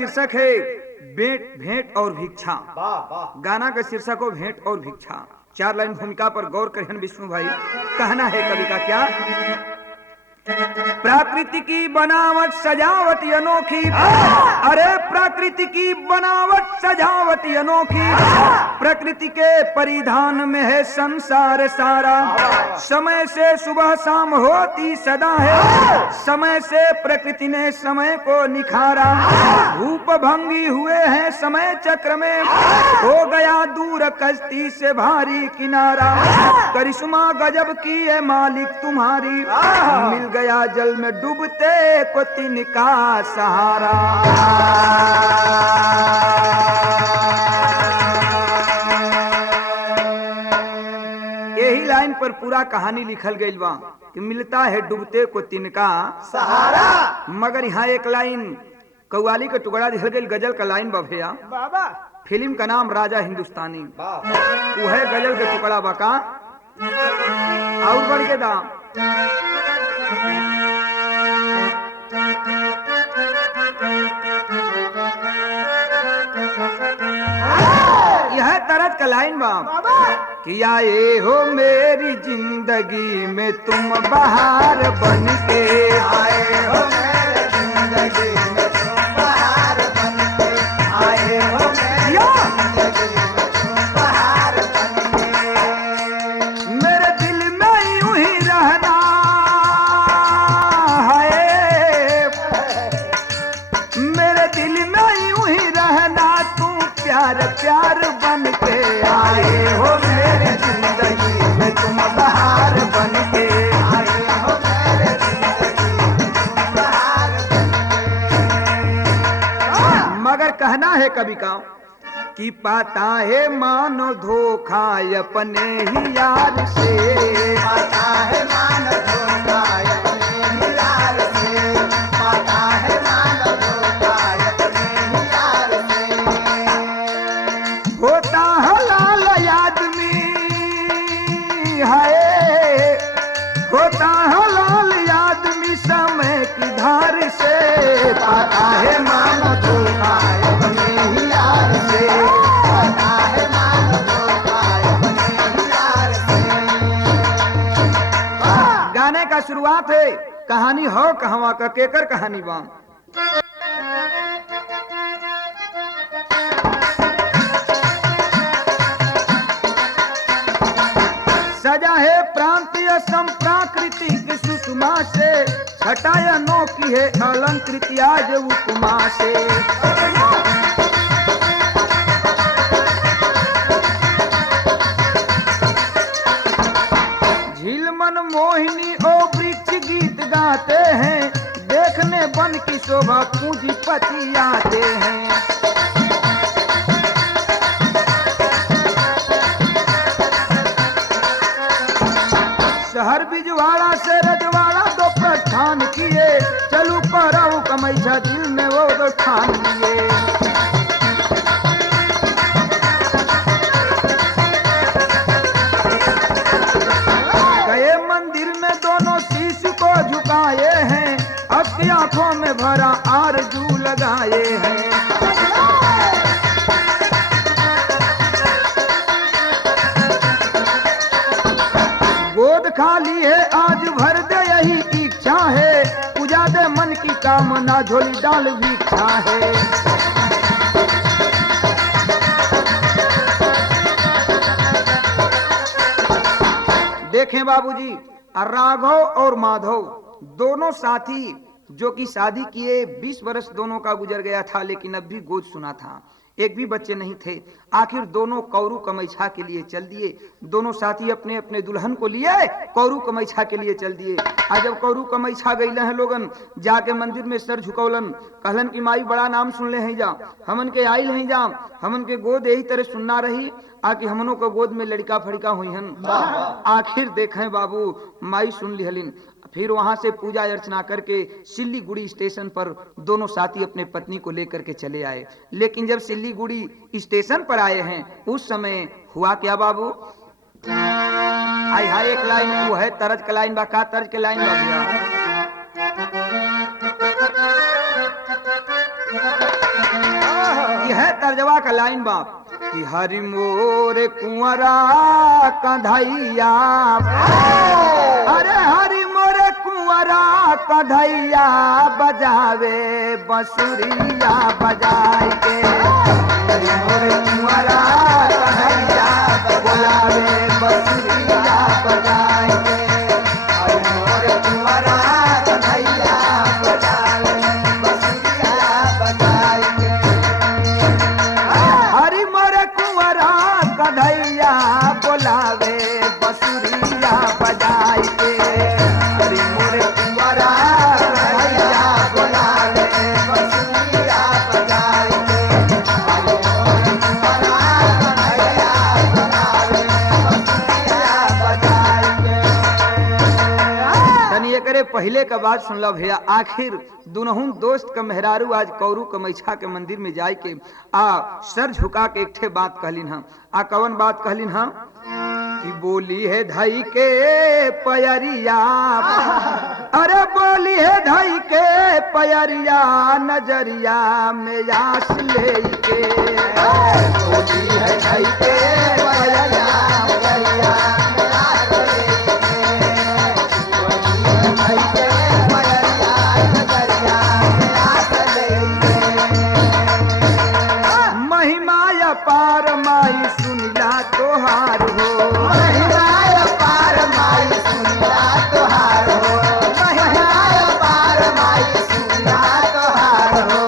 शीर्षक है भेंट और भिक्षा। गाना का शीर्षक हो भेंट और भिक्षा। 4 लाइन भूमिका पर गौर करें विष्णु भाई। कहना है कवि का क्या, प्रकृति की बनावट सजावट अनोखी, अरे प्रकृति की बनावट सजावट अनोखी, प्रकृति के परिधान में है संसार सारा, समय से सुबह शाम होती सदा है, समय से प्रकृति ने समय को निखारा, धूप भंगी हुए हैं समय चक्र में, हो गया दूर कश्ती से भारी किनारा, करिश्मा गजब की है मालिक तुम्हारी, मिल गया जल में डूबते को तिनका सहारा। यही लाइन पर पूरा कहानी लिखल गई बा कि मिलता है डूबते को तिनका सहारा। मगर यहाँ एक लाइन कव्वाली का टुकड़ा दिखल गई, गजल का लाइन बा भैया। बाबा फिल्म का नाम राजा हिंदुस्तानी, वो है गजल के टुकड़ा बका और बढ़ के दाम। यह तरज का लाइन बाप कि आए हो मेरी जिंदगी में तुम बहार बन के, आए हो मेरी जिंदगी में तुम बहार बन के, आए हो मेरी जिंदगी में तुम बहार बन के, मेरे दिल में यूं ही रहना है, मेरे दिल में यूं ही रहना, तू प्यार प्यार बन के, आए हो मेरे जिंदगी में तुम बहार बन के, आए हो मेरी जिंदगी में तुम बहार बन के। मगर कहना है कवि का कि पाता है मानो धोखा अपने ही यार से, पाता है मान धोखा अपने ही यार से, पाता है मान धोखा अपने ही यार से, होता हलाल आदमी है, होता हलाल आदमी समय की धार से, पाता है मानो धोखा अपने ही यार से, पाता है मान धोखा अपने ही यार से। गाने का शुरुआत है, कहानी हो कहवा का केकर कहानी बा। सजा है प्रांतीय संप्राकृतिक सुषमा से, छटाय अनोखी है अलंकृत आज उपमा से, झील मन मोहिनी ओ वृक्ष गीत गाते हैं, देखने बन की शोभा पूंजीपति आते हैं, शहर बिजवाड़ा से रजवाड़ा दो प्रस्थान किए, चलू पर कमैछा दिल में वो दो ठान लिए, गए मंदिर में दोनों शीश को झुकाए हैं, अब की आंखों में भरा आरजू लगाए हैं, गोद खाली है आज भर दे यही इच्छा है, पूजा दे मन की कामना झोली डाल भिक्षा है, देखें बाबूजी, राघव और माधव दोनों साथी जो कि शादी किए 20 वर्ष दोनों का गुजर गया था, लेकिन अब भी गोद सुना था, एक भी बच्चे नहीं थे। आखिर दोनों कौरू कमैछा के लिए चल दिए, दोनों साथी अपने अपने दुल्हन को लिए कौरू कमैछा के लिए चल दिए। आज जब कौरू कमैछा गई हैं लोगन, जाके मंदिर में सर झुकौलन, कहलन की माई बड़ा नाम सुन ले हैं जा, हमन के आइल हैं जा, हमन के गोद यही तरह सुनना रही, आकि हमनों को गोद में लड़का फड़का हुई हन। आखिर देखें बाबू माई सुन लिहलिन, फिर वहां से पूजा अर्चना करके सिल्लीगुड़ी स्टेशन पर दोनों साथी अपने पत्नी को लेकर के चले आए। लेकिन जब सिल्लीगुड़ी स्टेशन पर आए हैं उस समय हुआ क्या बाबू, आई हाय एक लाइन वो है तरज का लाइन बा, का तर्ज के लाइन बा भैया। तर्जवा का लाइन बाप कि हरि मोर कुंवरा कन्हैया, अरे हरि मोर कुंवरा कन्हैया बजावे बंसुरिया बजाए के, हरि मोर कुंवरा कन्हैया बजावे बंसुरिया बजाए के, हरि मोर कुंवरा कन्हैया बजावे बंसुरिया बजाए के, हरि मोर कुंवरा कन्हैया बोलावे बंसुरिया बजाए के, हरि मोर कुंवरा कन्हैया बोलावे बंसुरिया बजाए के, हरि मोर कुंवरा कन्हैया बोलावे बंसुरिया बजाए के। तनी एकरे पहले का बात सुन लो भैया। आखिर दुनहुन दोस्त का मेहरारू आज कौरू कमैछा के मंदिर में जाए के आ सर झुका के एक ठे बात कहलिन हम। आ कवन बात कहलिन हम कि बोली है धई के पयरिया, अरे बोली है धई के पयरिया नजरिया में आस ले के, बोली है धई के पयरिया नजरिया में आस ले के, बोली है धई के पयरिया नजरिया में आस ले के। महिमा अपार माई सुनिला तोहार हो, महिमा अपार माई सुनिला तोहार हो, महिमा अपार माई सुनिला तोहार हो,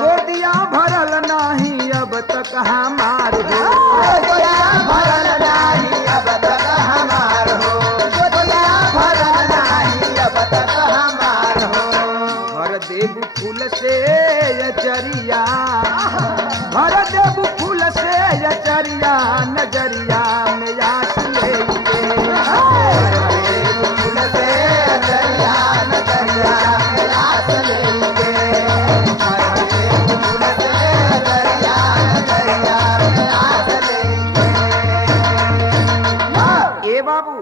गोदिया भरल नाही अब तक हमार हो, गोदिया भरल नाही अब तक हमार हो, गोदिया भरल नाही अब तक हमार हो, भर देव फूल से चरिया, भर देव फूल से चरिया नजरिया में आस ले के, भर देव फूल से चरिया नजरिया में आस ले के, भर देव फूल से चरिया नजरिया में आस ले के। ए बाबू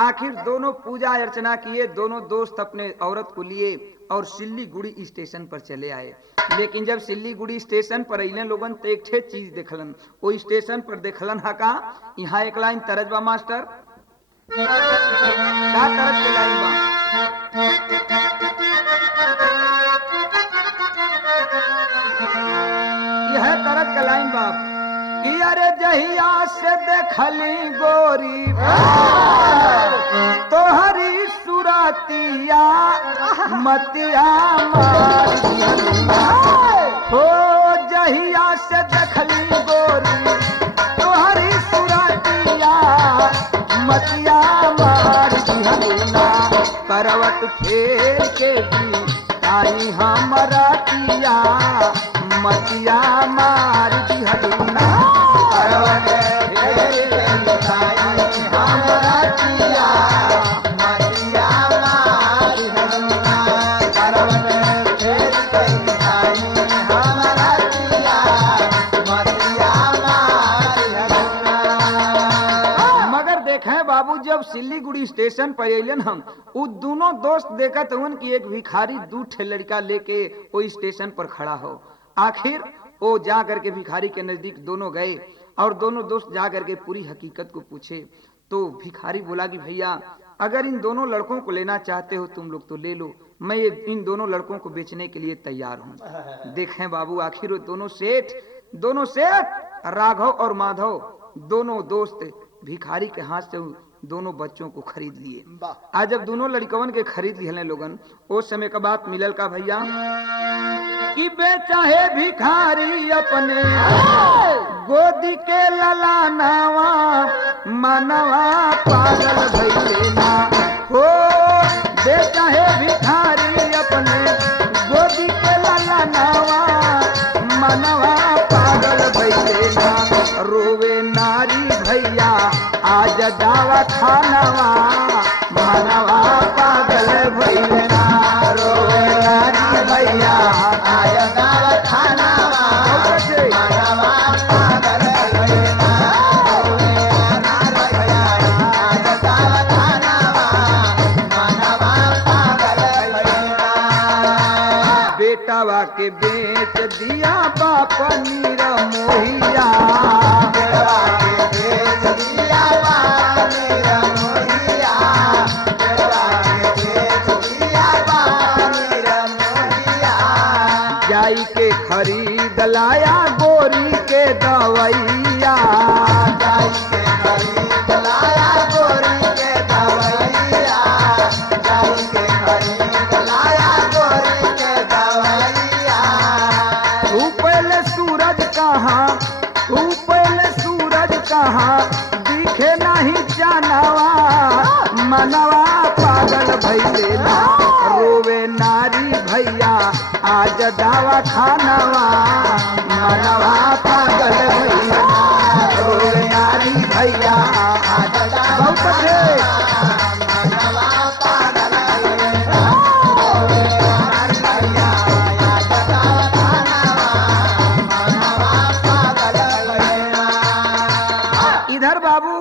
आखिर दोनों पूजा अर्चना किए, दोनों दोस्त अपने औरत को लिए और सिल्लीगुड़ी स्टेशन पर चले आए। लेकिन जब सिल्लीगुड़ी स्टेशन पर अइलन लोगन तो एक ठे चीज देखलन। वो स्टेशन पर देखलन हा का, यहाँ एक लाइन तरज बा मास्टर, का तरज के लाइन बा, यह तरज का लाइन बा कि अरे जहिया से देखली गोरी तोहरी सुरतिया मतिया मार दिहलिया, हो जहिया से देखली गोरी तोहरी सुरतिया मतिया मार दिहलिया, करवट फेर के भी ताई हमरा किया मतिया मार दिहलिया, करवट फेर के भी ताई हमरा किया मतिया मार दिहलिया, करवट फेर के भी ताई हमरा किया मतिया मार दिहलिया। मगर देखें बाबू, जब सिल्लीगुड़ी स्टेशन पर अइलन हम, वो दोनों दोस्त देखत हवन कि एक भिखारी दू ठे लड़का लेके वो स्टेशन पर खड़ा हो। आखिर वो जा करके भिखारी के नजदीक दोनों गए और दोनों दोस्त जा करके पूरी हकीकत को पूछे। तो भिखारी बोला कि भैया अगर इन दोनों लड़कों को लेना चाहते हो तुम लोग तो ले लो, मैं इन दोनों लड़कों को बेचने के लिए तैयार हूँ। देखें बाबू, आखिर वो दोनों सेठ राघव और माधव दोनों दोस्त भिखारी के हाथ से दोनों बच्चों को खरीद लिए। आज जब दोनों लड़कवन के खरीद लिए लोगन, उस समय का बात मिलल का भैया कि बेचा है भिखारी अपने गोदी के ललानावा मनवा पागल भइले ना, हो बेचा है भिखारी अपने गोदी के ललानावा मनवा पागल भइले ना, रोवे नारी भैया आज दावा खानवा मनवा पागल भइले ना, रोवे नारी भैया आज दावा खानवा मनवा पागल भइले ना, रोवे नारी भैया आज दावा खानवा मनवा पागल भइले ना। बेटावा बेटवा के बेच दिया बाप नीर मोहिया। बेटवा के बेच दिया पानी रमोहिया, बेटवा के बेच दिया पानी रमोहिया। जाई के खरीद लाया गोरी के दवैया। जाई के खरीद लाया गोरी के दवैया, जाई के खरीद लाया गोरी के दवैया। ऊपर सूरज कहाँ, ऊपर सूरज कहाँ, दिखे नहीं जानवा, मनवा पागल भैले ना, रोवे नारी भैया आज दावा खानवा, मनवा पागल भैया रोवे नारी भैया आज दावा खानवा, मनवा पागल भैया, रोवे नारी भैया आज दावा खानवा, मनवा पागल भैया। इधर बाबू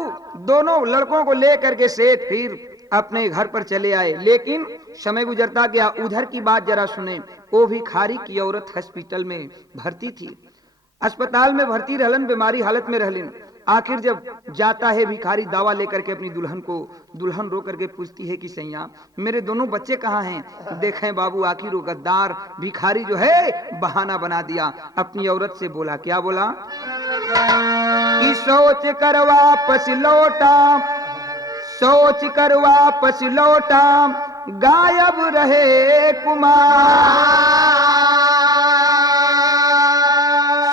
दोनों लड़कों को लेकर के सेठ फिर अपने घर पर चले आए, लेकिन समय गुजरता गया। उधर की बात जरा सुने। वो भिखारी की औरत हॉस्पिटल में भर्ती थी, अस्पताल में भर्ती रहलन, बीमारी हालत में रहलन। आखिर जब जाता है भिखारी दावा लेकर के अपनी दुल्हन को, दुल्हन रो करके पूछती है कि सैया मेरे दोनों बच्चे कहाँ हैं। देखें बाबू आखिर वो गद्दार भिखारी जो है बहाना बना दिया, अपनी औरत से बोला, क्या बोला कि सोच कर वापस लौटा, सोच कर वापस लौटा, गायब रहे कुमार।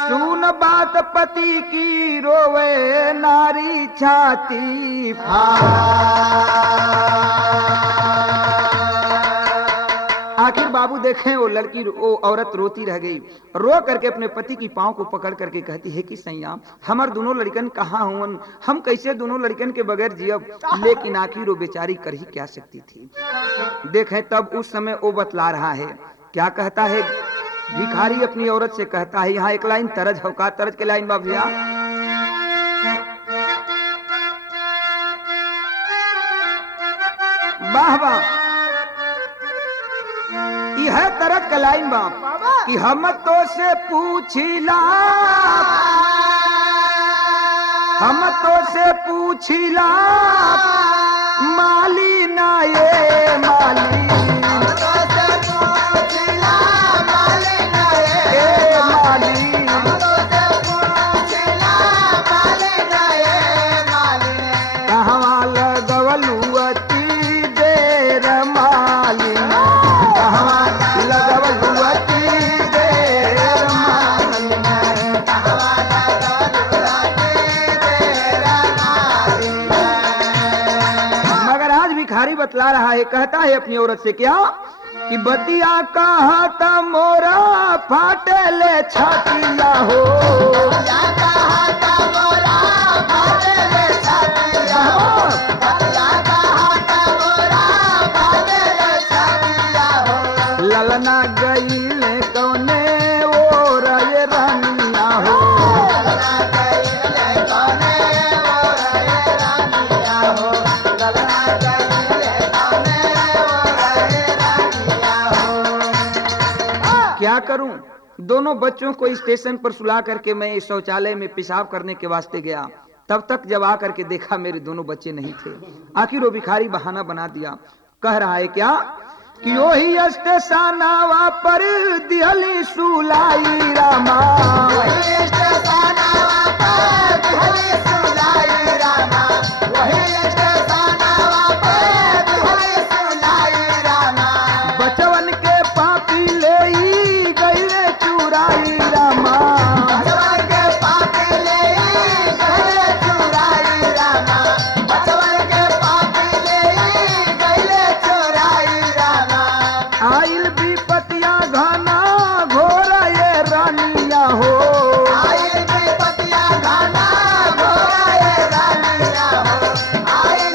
सुन बात पति की रोवे नारी छाती आखिर बाबू देखें वो लड़की, वो औरत रोती रह गई। रो करके अपने पति की पांव को पकड़ करके कहती है कि सैया हमार दोनों लड़कन कहाँ हुवन, हम कैसे दोनों लड़कन के बगैर जियब। लेकिन आखिर वो बेचारी कर ही क्या सकती थी। देखें तब उस समय वो बतला रहा है, क्या कहता है भिखारी अपनी औरत से कहता है। यहाँ एक लाइन तरज हो, का तरज के लाइन बा भैया, वाह वाह, यह तरज का लाइन बाप कि हम तो से पूछिला, हम तो से पूछिला माली ना ये माली, बतला रहा है। कहता है अपनी औरत से क्या कि बतिया कहा था मोरा फाटे ले छातिया हो, बतिया कहा था मोरा फाटे ले छातिया हो, बतिया कहा था मोरा फाटे ले छातिया हो। ललना गई ले कौने ओ रे रानिया हो, ललना गई ले कौने ओ रे रानिया हो, ललना गई क्या करूं। दोनों बच्चों को स्टेशन पर सुला करके मैं शौचालय में पेशाब करने के वास्ते गया। तब तक जब आकर के देखा मेरे दोनों बच्चे नहीं थे। आखिर वो भिखारी बहाना बना दिया, कह रहा है क्या कि वही स्टेशनवा पर दिहली सुलाई रामा, वही स्टेशनवा पर दिहली सुलाई रामा, वही स्टेशनवा पर दिहली सुलाई रामा। बचवन के पापी ले गई चुराई रामा, बचवन के पापी ले गई चुराई रामा, बचवन के पापी ले गई चुराई रामा। आइल विपतिया घना घोर ये रानिया हो, आइल विपतिया घना घोर ये रानिया हो, आइल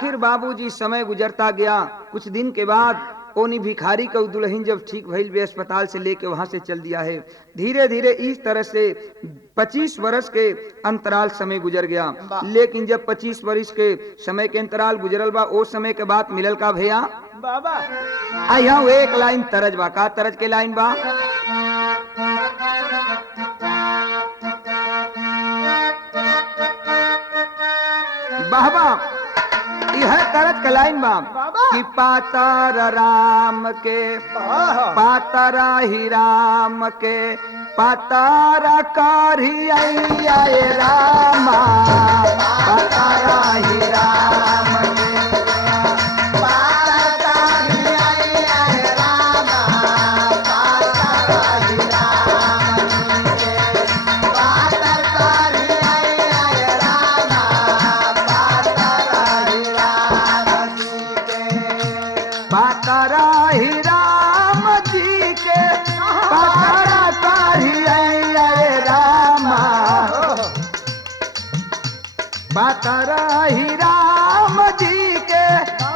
आखिर बाबूजी समय गुजरता गया। कुछ दिन के बाद ओनी भिखारी का दुल्हन जब ठीक भइल वे अस्पताल से लेके वहां से चल दिया है। धीरे धीरे इस तरह से 25 वर्ष के अंतराल समय गुजर गया। लेकिन जब 25 वर्ष के समय के अंतराल गुजरल बा ओ समय के बाद मिलल का भैया बाबा आया एक लाइन तरज बा। का तरज के लाइन बा? बाबा यह तरज का लाइन बा कि पातर राम के पातरा ही राम के पातारा करिया रामा पातारा ही राम के पातारा ही राम जी के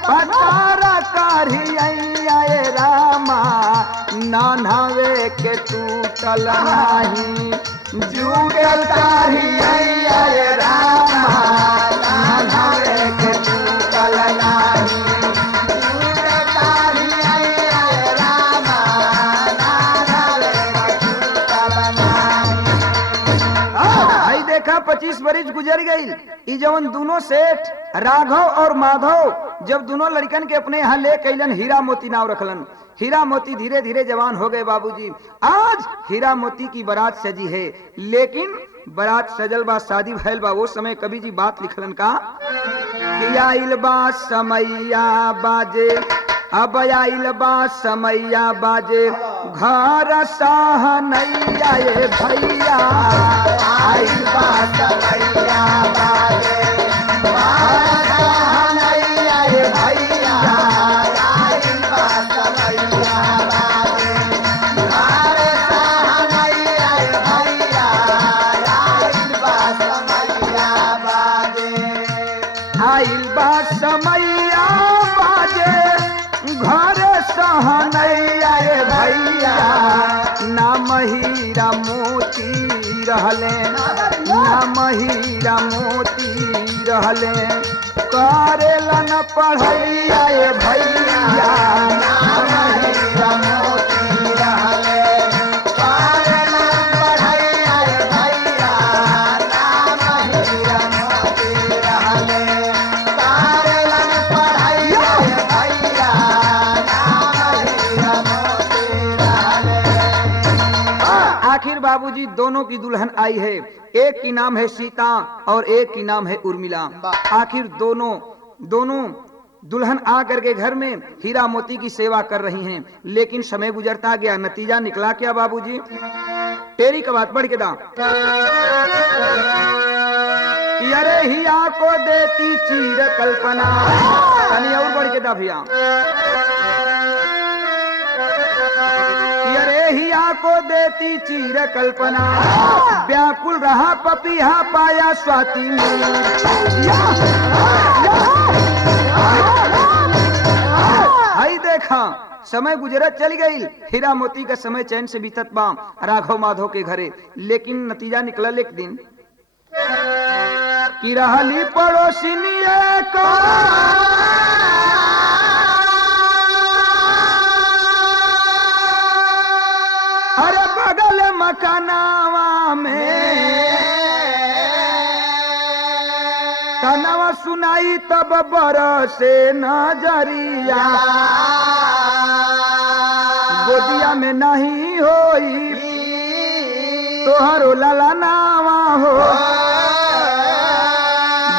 पातारा करिया रामा नानावे के टूटल नाही जुड़ल करिया रामा नानावे के टूटल नाही जुड़ल करिया रामा नानावे के टूटल नाही। आई देखा 25 वर्ष गुजर गई। ई जवन दोनों सेठ राघव और माधव जब दोनों लड़कन के अपने यहाँ ले कैलन हीरा मोती नाव रखलन। हीरा मोती धीरे धीरे जवान हो गए बाबूजी। आज हीरा मोती की बारात सजी है। लेकिन बारात सजल बा शादी भैल बा। वो समय कवि जी बात लिखलन का कि आइल बा समैया बाजे अब आइल बा समैया बाजे घर सहनैया भैया आइल बा समैया बाजे घर सहनैया भैया आइल बा समैया बाजे घर सहनैया भैया आइल बा समैया बाजे आइल बा समैया बाजे घर सहनैया भैया नाम हीरा मोती रहले नाम हीरा मोती रहले करेलन पढ़ैया भैया नाम हीरा मोती रहले करेलन पढ़ैया भैया नाम हीरा मोती रहले करेलन पढ़ैया भैया आखिर बाबूजी दोनों की दुल्हन आई है। एक की नाम है सीता और एक की नाम है उर्मिला। आखिर दोनों दुल्हन आ करके घर में हीरा मोती की सेवा कर रही हैं। लेकिन समय गुजरता गया। नतीजा निकला क्या बाबूजी? तेरी का बात बढ़ के दा कि अरे हिया को देती चीर कल्पना। कनी और बढ़ के दा भैया हिया को देती चीर कल्पना व्याकुल रहा पपीहा पाया स्वाति हाई देखा समय गुजरत चली गई। हीरा मोती का समय चैन से बीतत बा राघव माधव के घरे। लेकिन नतीजा निकलल एक दिन कि रहली पड़ोसिनिए को अरे बगल मकानावा में तनवा सुनाई तब बरसे नजरिया गोदिया में नहीं होई तोहरो लाला नावा हो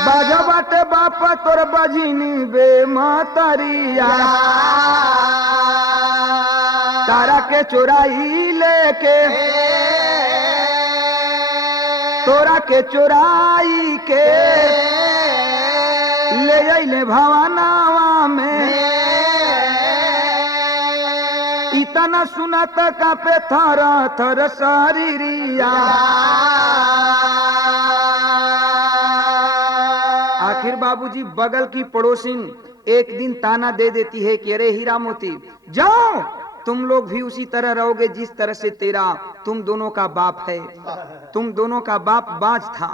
बाजा बाटे बापा तोर बजिनी बे मतरिया तारा के चोराई लेके तोरा के चोराई के ले अइले भवानावा में इतना सुनत कापे थर थर शरीरिया। आखिर आखिर बाबूजी बगल की पड़ोसिन एक दिन ताना दे देती है कि अरे हीरा मोती जाओ, तुम लोग भी उसी तरह रहोगे जिस तरह से तुम दोनों का बाप है। तुम दोनों का बाप बाज था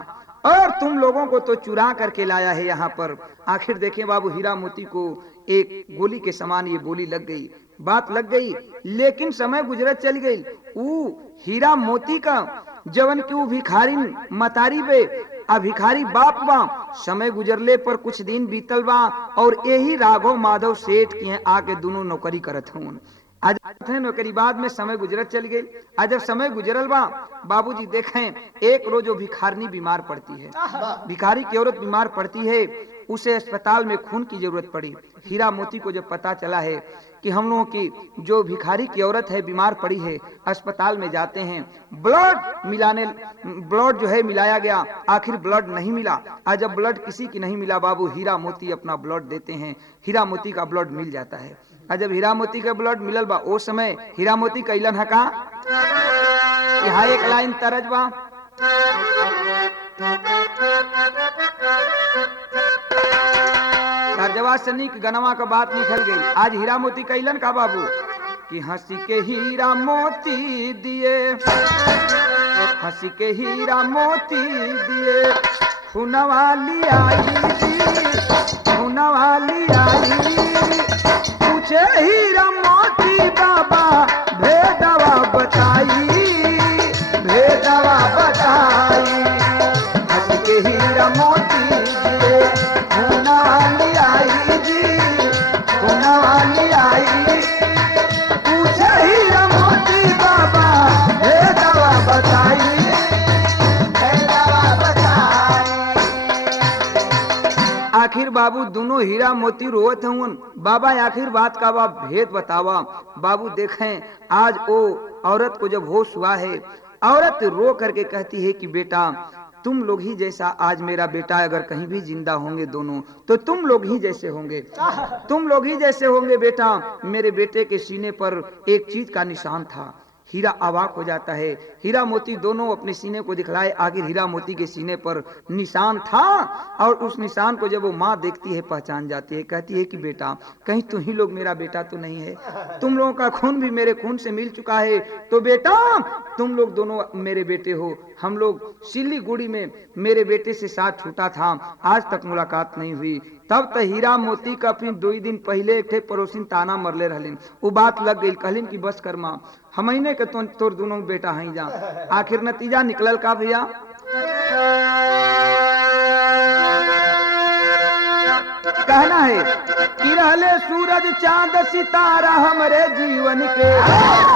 और तुम लोगों को तो चुरा करके लाया है यहाँ पर। आखिर देखें बाबू, हीरा मोती को एक गोली के समान ये बोली लग गई, बात लग गई, लेकिन समय गुजरत चली गई। वो हीरा मोती का जवन की वो भिखारी मतारी बे आ भिखारी बाप बा, समय गुजरले पर कुछ दिन बीतल बा और यही राघव माधव सेठ के आके दोनों नौकरी करत हूँ। आज नौकरी बाद में समय गुजरत चल गई। आज जब समय गुजरल बा बाबूजी देखें, एक रोज वो भिखारनी बीमार पड़ती है, भिखारी की औरत बीमार पड़ती है, उसे अस्पताल में खून की जरूरत पड़ी। हीरा मोती को जब पता चला है कि हम लोगों की जो भिखारी की औरत है बीमार पड़ी है, अस्पताल में जाते हैं, ब्लड जो है मिलाया गया, आखिर ब्लड नहीं मिला। आज जब ब्लड किसी की नहीं मिला बाबू, हीरा मोती अपना ब्लड देते हैं, हीरा मोती का ब्लड मिल जाता है। आज जब हीरा मोती का ब्लड मिलल बा, ओ समय हीरा मोती कैलन है का यहाँ एक लाइन तरज बा, तर्जवा सनी की गनवा का बात लिखल गई। आज हीरा मोती कैलन का बाबू कि हंसी के हीरा मोती दिए, हंसी के हीरा मोती दिए, खुनवाली आई खुनवाली आई, पूछे हीरा मोती बाबा भेदवा बताई, भेदवा बताई, हंसी के हीरा मोती दिए, खुनवाली आई जी, खुनवाली आई, पूछे हीरा मोती बाबा भेदवा बताई, भेदवा बताई। आखिर बाबू दोनों हीरा मोती रोवत हूँ, बाबा आखिर बात का बा भेद बतावा। बाबू देखें, आज वो औरत को जब होश हुआ है, औरत रो करके कहती है कि बेटा तुम लोग ही जैसा आज मेरा बेटा अगर कहीं भी जिंदा होंगे दोनों, तो तुम लोग ही जैसे होंगे, तुम लोग ही जैसे होंगे बेटा। मेरे बेटे के सीने पर एक चीज का निशान था। हीरा अवाक हो जाता है, हीरा मोती दोनों अपने सीने को दिखलाए, आगे हीरा मोती के सीने पर निशान था और उस निशान को जब वो माँ देखती है पहचान जाती है, कहती है कि बेटा कहीं तुम ही लोग मेरा बेटा तो नहीं है, तुम लोगों का खून भी मेरे खून से मिल चुका है, तो बेटा तुम लोग दोनों मेरे बेटे हो। हम लोग सिल्लीगुड़ी में मेरे बेटे से साथ छूटा था, आज तक मुलाकात नहीं हुई। तब तो हीरा मोती का फिर 2 दिन पहले एक थे पड़ोसिन ताना मरले रहलिन, वो बात लग गई, कहलिन कि बस कर माँ हमने के तोर दोनों बेटा हैं जा। आखिर नतीजा निकलल का भैया, कहना है कि रहले सूरज चांद सितारा हमरे जीवन के,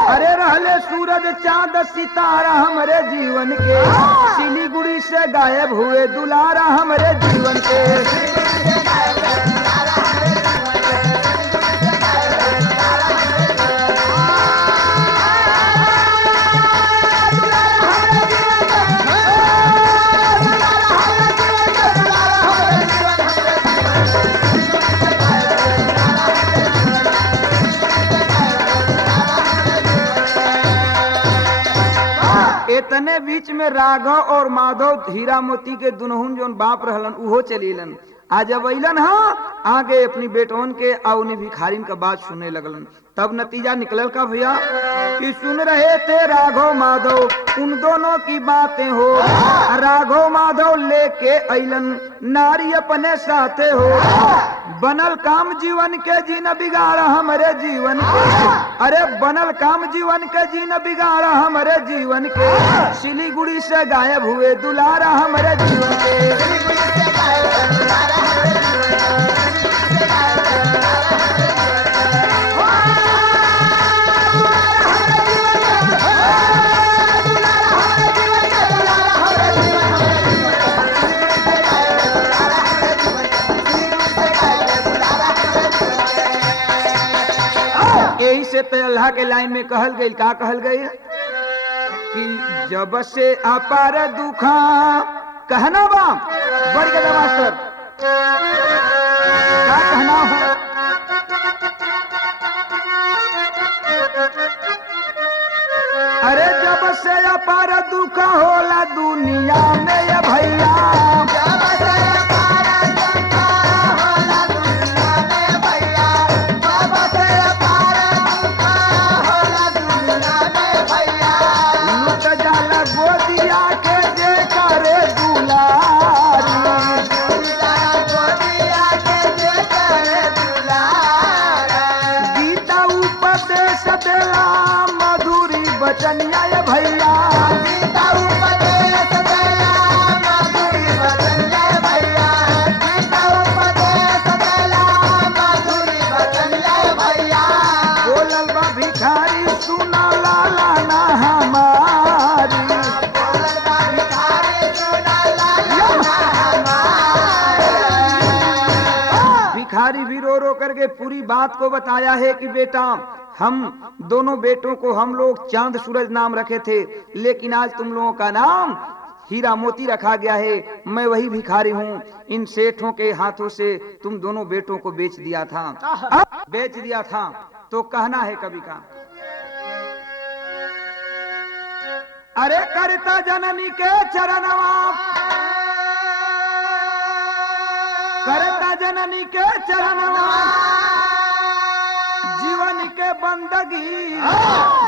अरे रहले सूरज चांद सितारा हमरे जीवन के, सिलीगुड़ी से गायब हुए दुलारा हमरे जीवन के। इतने बीच में राघव और माधव हीरा मोती के दुनहुन जोन बाप रहलन उहो चलीलन। आज जब अलन हाँ आगे अपनी बेटोन के और उन्हें भिखारिन का बात सुनने लगलन, तब नतीजा निकलल का भैया कि सुन रहे थे राघव माधव उन दोनों की बातें हो, राघव माधव लेके अलन नारी अपने साथे हो, बनल काम जीवन के जीन बिगाड़ा हमारे जीवन के, अरे बनल काम जीवन के जीन बिगाड़ा हमारे जीवन के, सिलीगुड़ी से गायब हुए दुलारा हमारे जीवन के। यही से तो अल्लाह के लाइन में कहल गई, का कहल गई कि जब से अपार दुखा कहना बा बढ़ गया मास्टर, क्या कहना हो, अरे जब से अपार दुखा होला दुनिया में ये भैया, जब से अपार दुखा रो करके पूरी बात को बताया है कि बेटा हम दोनों बेटों को हम लोग चांद सूरज नाम रखे थे, लेकिन आज तुम लोगों का नाम हीरा मोती रखा गया है। मैं वही भिखारी हूँ, इन सेठों के हाथों से तुम दोनों बेटों को बेच दिया था। अब बेच दिया था तो कहना है कवि का, अरे करता जननी के चरणवा, करता जननी के चरणवा, जीवन के बंदगी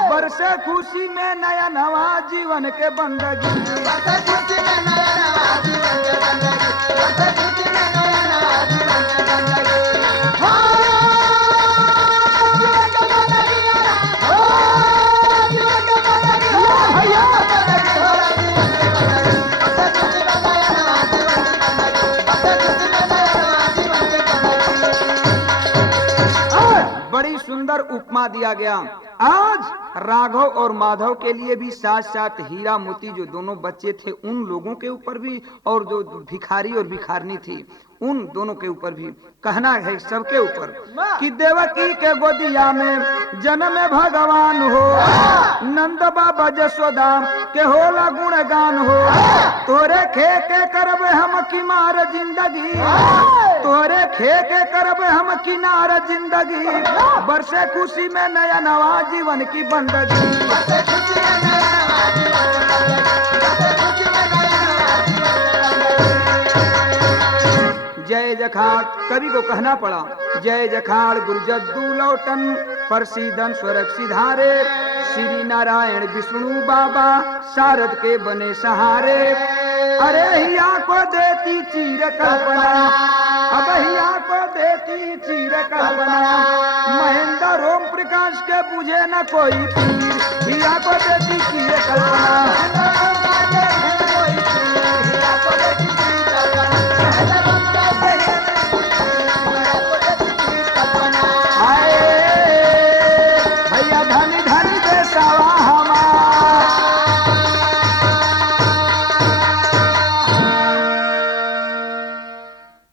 बरसे खुशी में नया नवा, जीवन के बंदगी बड़ी सुंदर उपमा दिया गया। आज राघव और माधव के लिए भी साथ साथ हीरा मोती जो दोनों बच्चे थे उन लोगों के ऊपर भी, और जो भिखारी और भिखारनी थी उन दोनों के ऊपर भी कहना है, सबके ऊपर कि देवकी के गोदिया में जन्म भगवान हो, नंद बाबा जसोदा के होला गुणगान हो, तोरे खे के करब हम किनार जिंदगी, तोरे खे के करब हम किनार जिंदगी, बरसे खुशी में नया नवा जीवन की बंदगी। जय जखाड़ कवि को कहना पड़ा, जय जखाड़ गुरु जद्दू लौटन परसीदन स्वर्ग सिधारे, श्री नारायण विष्णु बाबा शारद के बने सहारे, अरे हिया को देती चीर कल्पना, अब हिया को देती चीर कल्पना, महेंद्र ओम प्रकाश के बुझे न कोई पीर, हिया को देती चीर कल्पना। भैया धन